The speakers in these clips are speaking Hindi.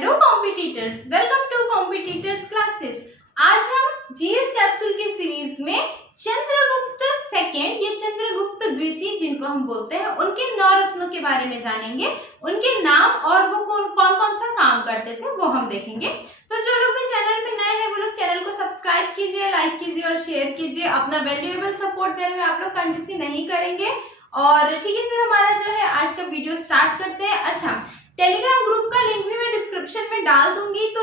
Hello competitors, welcome to competitors classes. आज हम जीएस कैप्सूल की सीरीज में चंद्रगुप्त सेकेंड या चंद्रगुप्त द्वितीय जिनको हम बोलते हैं उनके 9 रत्नों के बारे में जानेंगे, उनके नाम और वो कौन कौन सा काम करते थे वो हम देखेंगे। तो जो लोग भी चैनल पे नए हैं वो लोग चैनल को सब्सक्राइब कीजिए, लाइक कीजिए और शेयर कीजिए। अपना वैल्यूएबल सपोर्ट देने में आप लोग कंजूसी नहीं करेंगे। और ठीक है, फिर हमारा जो है आज का वीडियो स्टार्ट करते हैं। अच्छा, टेलीग्राम ग्रुप का लिंक भी मैं डिस्क्रिप्शन में डाल दूंगी, तो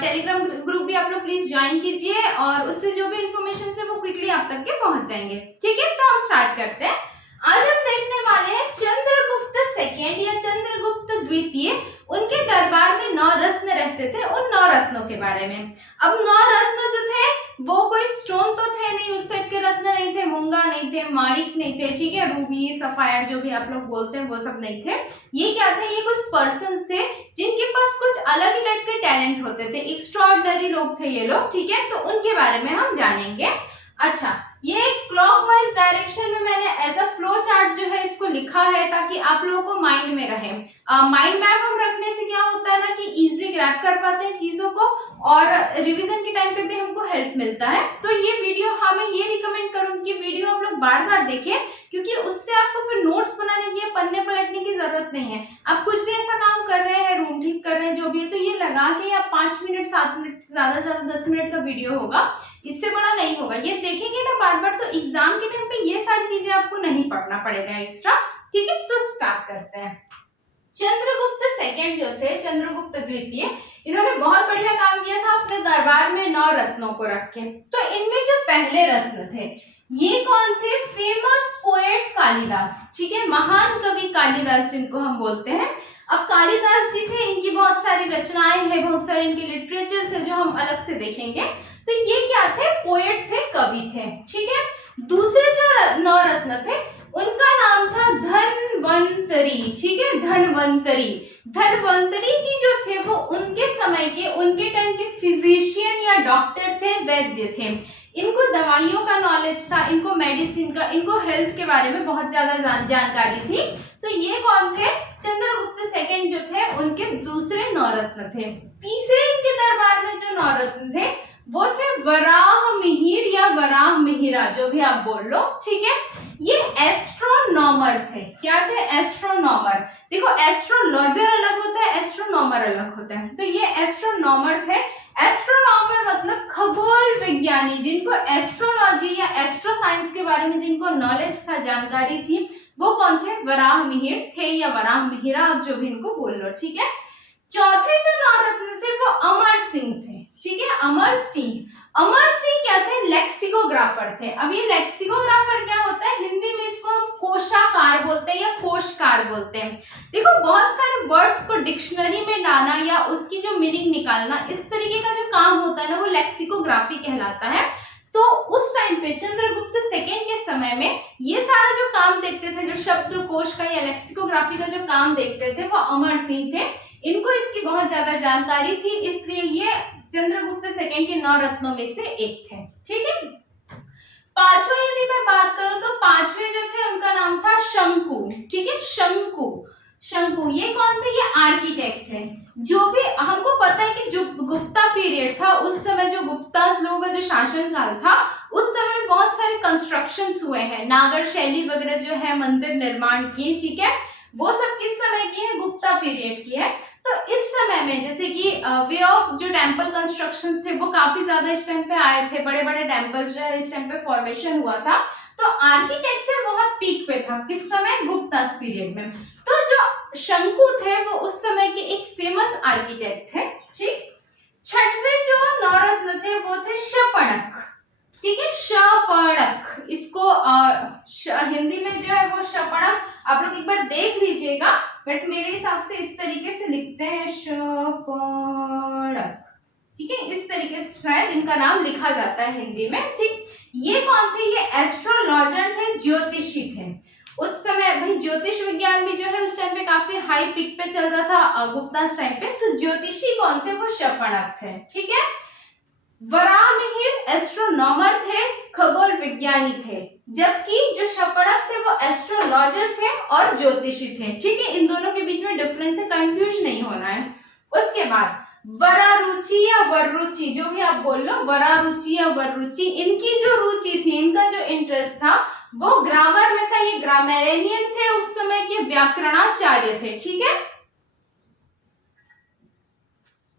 टेलीग्राम ग्रुप भी आप लोग प्लीज ज्वाइन कीजिए और उससे जो भी इंफॉर्मेशन है वो क्विकली आप तक के पहुंच जाएंगे। ठीक है, तो हम स्टार्ट करते हैं। आज हम देखने वाले हैं चंद्रगुप्त सेकेंड या चंद्रगुप्त द्वितीय। उनके दरबार में 9 रत्न रहते थे, उन 9 रत्नों के बारे में। अब 9 रत्न जो थे वो कोई स्टोन तो थे नहीं, उस टाइप के रत्न नहीं थे, मूंगा नहीं थे, माणिक नहीं थे, ठीक है, रूबी सफायर जो भी आप लोग बोलते हैं वो सब नहीं थे। ये क्या थे? ये कुछ पर्सन्स थे जिनके पास कुछ अलग ही टाइप के टैलेंट होते थे, एक्स्ट्राऑर्डिनरी लोग थे ये लोग। ठीक है, तो उनके बारे में हम जानेंगे। अच्छा, ये क्लॉकवाइज डायरेक्शन में मैंने एज अ फ्लो चार्ट जो है इसको लिखा है ताकि आप लोगों को माइंड में रहे। माइंड मैप हम रखने से क्या होता है ना कि इजीली ग्रैब कर पाते हैं चीजों को और रिवीजन के टाइम पे भी हमको हेल्प मिलता है। तो ये वीडियो मैं ये रिकमेंड करूंगी कि वीडियो आप लोग बार बार देखें, क्योंकि उससे आपको फिर नोट्स बनाने की पन्ने पलटने की जरूरत नहीं है। आप कुछ भी ऐसा काम कर रहे हैं, रूम ठीक कर रहे हैं, जो भी है, तो ये लगा के या 5 मिनट 7 मिनट ज्यादा से ज्यादा 10 मिनट का वीडियो होगा, इससे बड़ा नहीं होगा। ये देखेंगे ना बार बार, तो एग्जाम के टाइम पे ये सारी चीजें आपको नहीं पढ़ना पड़ेगा एक्स्ट्रा। ठीक है, तो स्टार्ट करते हैं। चंद्रगुप्त सेकेंड जो थे, चंद्रगुप्त द्वितीय, इन्होंने बहुत बढ़िया काम किया था अपने दरबार में 9 रत्नों को रख के। तो इनमें जो पहले रत्न थे ये कौन थे? Famous poet Kalidas. ठीक है, महान कवि कालिदास जिनको हम बोलते हैं। अब कालिदास जी थे, इनकी बहुत सारी रचनाएं हैं, बहुत सारे इनके लिटरेचर्स है जो हम अलग से देखेंगे। तो ये क्या थे? पोएट थे, कवि थे। ठीक है, दूसरे जो 9 रत्न थे उनका नाम था धनवंतरी। ठीक है, धनवंतरी। धनवंतरी जी जो थे वो उनके समय के, उनके टाइम के फिजिशियन या डॉक्टर थे, वैद्य थे। इनको दवाइयों का नॉलेज था, इनको मेडिसिन का, इनको हेल्थ के बारे में बहुत ज्यादा जानकारी थी। तो ये कौन थे? चंद्रगुप्त सेकेंड जो थे उनके दूसरे 9 रत्न थे। तीसरे इनके दरबार में जो 9 रत्न थे वो थे वराह मिहिर या वराह मिहिरा, जो भी आप बोल लो। ठीक है, ये एस्ट्रोनॉमर थे। क्या थे? एस्ट्रोनॉमर। देखो, एस्ट्रोलॉजर अलग होता है, एस्ट्रोनॉमर अलग होता है। तो ये एस्ट्रोनॉमर थे। एस्ट्रोनॉमर मतलब खगोल विज्ञानी, जिनको एस्ट्रोलॉजी या एस्ट्रो साइंस के बारे में जिनको नॉलेज था, जानकारी थी, वो कौन थे? वराह मिहिर थे या वराह मिहिरा, आप जो भी इनको बोल लो। ठीक है, चौथे जो 9 रत्न थे वो अमर सिंह थे। ठीक है, अमर सिंह। अमर सिंह क्या थे? लेक्सिकोग्राफर थे। अब ये लेक्सिकोग्राफर क्या होता है? हिंदी में इसको हम कोशाकार बोलते हैं या कोशकार बोलते हैं। देखो, बहुत सारे वर्ड्स को डिक्शनरी में डालना या उसकी जो मीनिंग निकालना, इस तरीके का जो काम होता है ना वो लेक्सिकोग्राफी कहलाता है। तो उस टाइम पे चंद्रगुप्त सेकेंड के समय में ये सारा जो काम देखते थे, जो शब्दकोश का या लेक्सिकोग्राफी का जो काम देखते थे, वो अमर सिंह थे। इनको इसकी बहुत ज्यादा जानकारी थी, इसलिए ये चंद्रगुप्त सेकेंड के 9 रत्नों में से एक थे। ठीक है, पांचवा यदि मैं बात करूं तो पांचवे जो थे उनका नाम था शंकु। ठीक है, शंकु। शंकु ये कौन थे? ये आर्किटेक्ट थे। जो भी हमको पता है कि जो गुप्ता पीरियड था, उस समय जो गुप्तास लोगों का जो शासन काल था, उस समय बहुत सारे कंस्ट्रक्शंस हुए हैं, नागर शैली वगैरह जो है मंदिर निर्माण की। ठीक है, वो सब किस समय की है? गुप्ता पीरियड की है। तो इस समय में जैसे कि वे ऑफ जो टेम्पल कंस्ट्रक्शन थे वो काफी ज्यादा इस टाइम पे आए थे, बड़े बड़े टेम्पल्स जो है इस टाइम पे फॉर्मेशन हुआ था। तो आर्किटेक्चर बहुत पीक पे था, किस समय? गुप्ता पीरियड में। तो जो शंकु थे वो उस समय के एक फेमस आर्किटेक्ट थे। ठीक, छठवें जो 9 रत्न थे वो थे शपणक। ठीक है, शपणक, इसको हिंदी में जो है वो शपणक, आप लोग एक बार देख लीजिएगा, बट मेरे हिसाब से इस तरीके से लिखते हैं, शपणक। ठीक है, इस तरीके से शायद इनका नाम लिखा जाता है हिंदी में। ठीक, ये कौन थे? ये एस्ट्रोलॉजर थे, ज्योतिषी थे। उस समय भाई ज्योतिष विज्ञान भी जो है उस टाइम पे काफी हाई पिक पे चल रहा था गुप्ता टाइम पे। तो ज्योतिषी कौन थे? वो शपणक थे। ठीक है, वराहमिहिर एस्ट्रोनॉमर थे, खगोल विज्ञानी थे, जबकि जो शपणक थे वो एस्ट्रोलॉजर थे और ज्योतिषी थे। ठीक है, इन दोनों के बीच में डिफरेंस है, कंफ्यूज नहीं होना है। उसके बाद वरारुचि या वररुचि, जो भी आप बोल लो, वरारुचि या वररुचि, इनकी जो रुचि थी, इनका जो इंटरेस्ट था वो ग्रामर में था। ये ग्रामेरियन थे, उस समय के व्याकरणाचार्य थे। ठीक है,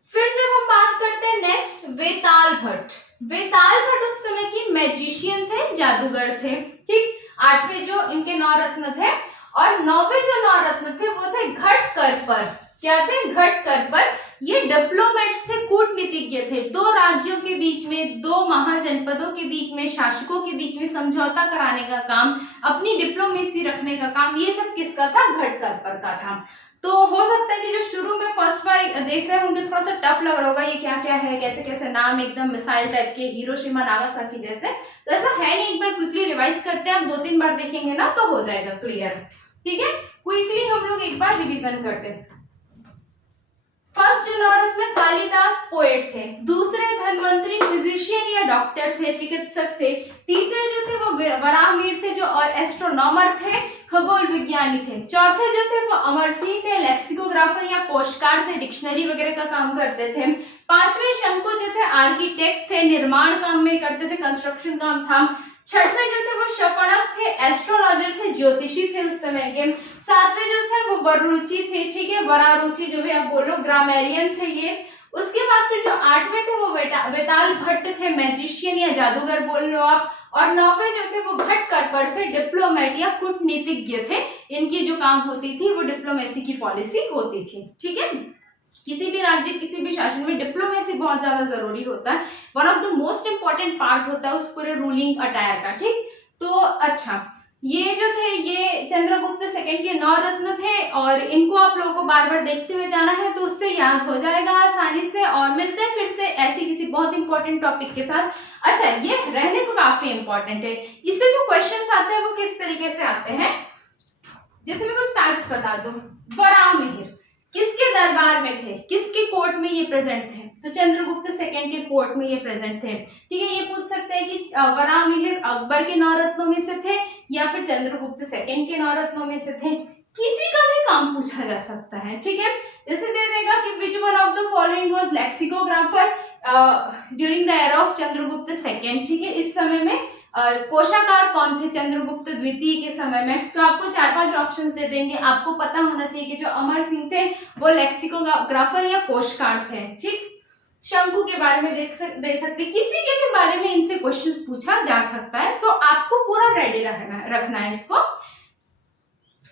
फिर जब हम बात करते हैं नेक्स्ट, वेताल भट्ट। वेताल भट्ट उस समय की मैजिशियन थे, जादूगर थे। ठीक, 8वें जो इनके नवरत्न थे, और 9वें जो नवरत्न थे वो थे घटकरपर। क्या थे? घटकरपर। ये डिप्लोमेट्स थे, कूटनीतिज्ञ थे। दो राज्यों के बीच में, दो महाजनपदों के बीच में, शासकों के बीच में समझौता कराने का काम, अपनी डिप्लोमेसी रखने का काम, ये सब किसका था? घटकरपर का था। तो हो सकता है कि जो शुरू में फर्स्ट बार देख रहे होंगे थोड़ा सा टफ लग रहा होगा, ये क्या क्या है, कैसे कैसे नाम, एकदम मिसाइल टाइप के, हिरोशिमा नागासाकी जैसे। तो ऐसा है नहीं, एक बार क्विकली रिवाइज करते हैं, आप 2-3 बार देखेंगे ना तो हो जाएगा क्लियर। ठीक है, क्विकली हम लोग एक बार रिवीजन करते हैं। फर्स्ट जो नवरत्न कालिदास पोएट थे, दूसरे धन्वंतरी फिजिशियन या डॉक्टर थे, चिकित्सक थे, तीसरे जो थे वो वराहमिहिर थे जो और एस्ट्रोनॉमर थे, खगोल विज्ञानी थे, चौथे जो थे वो अमर सिंह थे, लेक्सिकोग्राफर या कोशकार थे, डिक्शनरी वगैरह का काम करते थे, पांचवें शंकु जो थे आर्किटेक्ट थे, निर्माण काम में करते थे, कंस्ट्रक्शन काम था, छठवें जो थे वो शपणक थे, एस्ट्रोलॉजर थे, ज्योतिषी थे उस समय के, सातवें जो थे वो वररुचि थे। ठीक है, वरारुचि जो भी आप बोलो, ग्रामेरियन थे ये। उसके बाद फिर जो 8वें थे वो वेताल भट्ट थे, मैजिशियन या जादूगर बोल लो आप, और 9वें जो थे वो घटकरपर थे, डिप्लोमेट या कूटनीतिज्ञ थे। इनकी जो काम होती थी वो डिप्लोमेसी की पॉलिसी होती थी। ठीक है, किसी भी राज्य, किसी भी शासन में डिप्लोमेसी बहुत ज्यादा जरूरी होता है, one of the most important part होता है उस पूरे रूलिंग अटायर का। ठीक, तो अच्छा, ये जो थे ये चंद्रगुप्त सेकंड के 9 रत्न थे, और इनको आप लोगों को बार बार देखते हुए जाना है तो उससे याद हो जाएगा आसानी से। और मिलते हैं फिर से ऐसी किसी बहुत इंपॉर्टेंट टॉपिक के साथ। अच्छा, ये रहने को काफी इंपॉर्टेंट है, इससे जो क्वेश्चंस आते हैं वो किस तरीके से आते हैं, जैसे मैं कुछ टाइप्स बता दूं। वराहमिहिर किसके दरबार में थे, किसके कोर्ट में ये प्रेजेंट थे? तो चंद्रगुप्त सेकंड के कोर्ट में ये प्रेजेंट थे। ठीक है, ये पूछ सकते हैं कि वराहमिहिर अकबर के 9 रत्नों में से थे या फिर चंद्रगुप्त सेकंड के 9 रत्नों में से थे, किसी का भी काम पूछा जा सकता है। ठीक है, जैसे दे देगा कि which one of the following was lexicographer during the era of Chandragupta second. ठीक है, इस समय में और कोशाकार कौन थे चंद्रगुप्त द्वितीय के समय में? तो आपको 4-5 ऑप्शंस दे देंगे। आपको पता होना चाहिए कि जो अमर सिंह थे वो लेक्सिकोग्राफर या कोशकार थे। ठीक, शंकु के बारे में दे सकते, किसी के भी बारे में इनसे क्वेश्चंस पूछा जा सकता है, तो आपको पूरा रेडी रखना है इसको।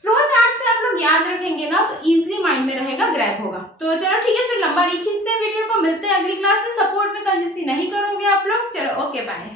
फ्लो चार्ट से आप लोग याद रखेंगे ना तो इजीली माइंड में रहेगा, ग्रैब होगा। तो चलो ठीक है, फिर लंबा नहीं खींचते हैं वीडियो को, मिलते हैं अगली क्लास में। सपोर्ट में कंजूसी नहीं करोगे आप लोग। चलो ओके, बाय।